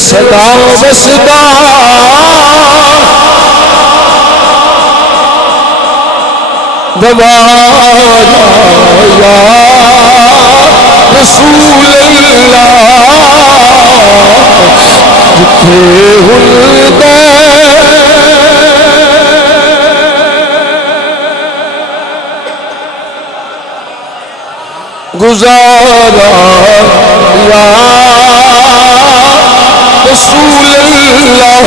صدا وصدا گوایا یا رسول اللہ جتھے ہلدے گزارا یا رسول اللہ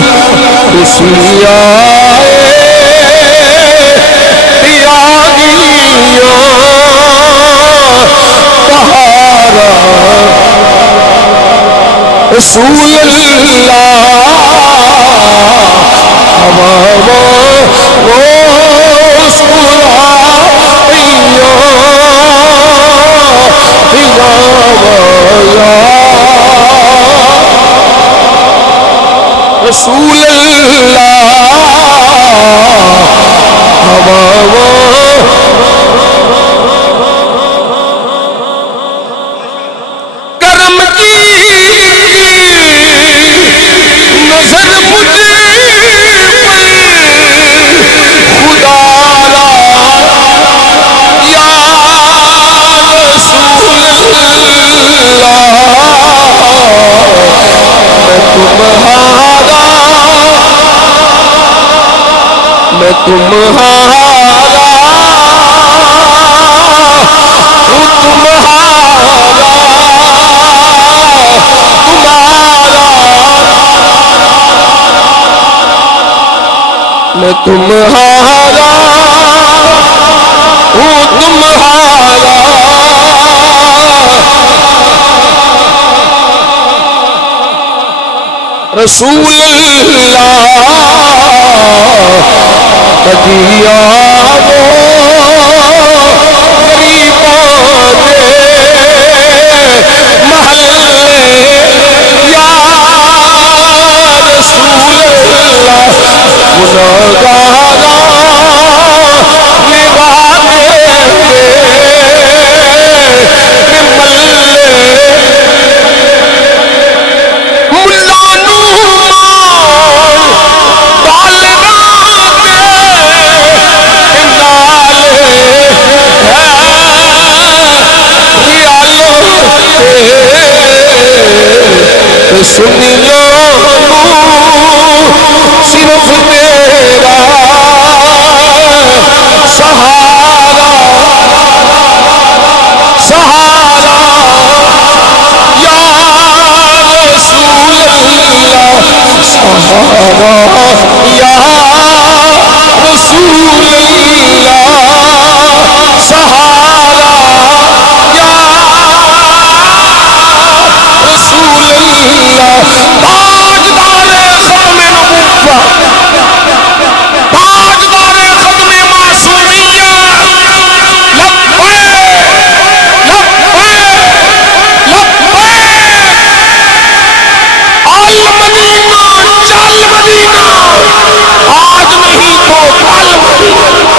خوشی آئے تیاگیوں بہارا رسول اللہ ہوا وہ رسول اللہ کرم کی نظر مجھے خدا را یا رسول اللہ میں تمہارا میں تمہارا ہوں تمہارا رسول اللہ کدیا وہ غریبوں دے محلے یا رسول اللہ گناہگارا نبھانے سن لو صرف تیرا سہارا سہارا یا رسول اللہ سہارا یا رسول اللہ سہارا یا رسول اللہ تاجدار ختم نبوت تاجدار ختم معصومیہ لبیک آل مدینہ چل مدینہ آج نہیں تو کل مدینہ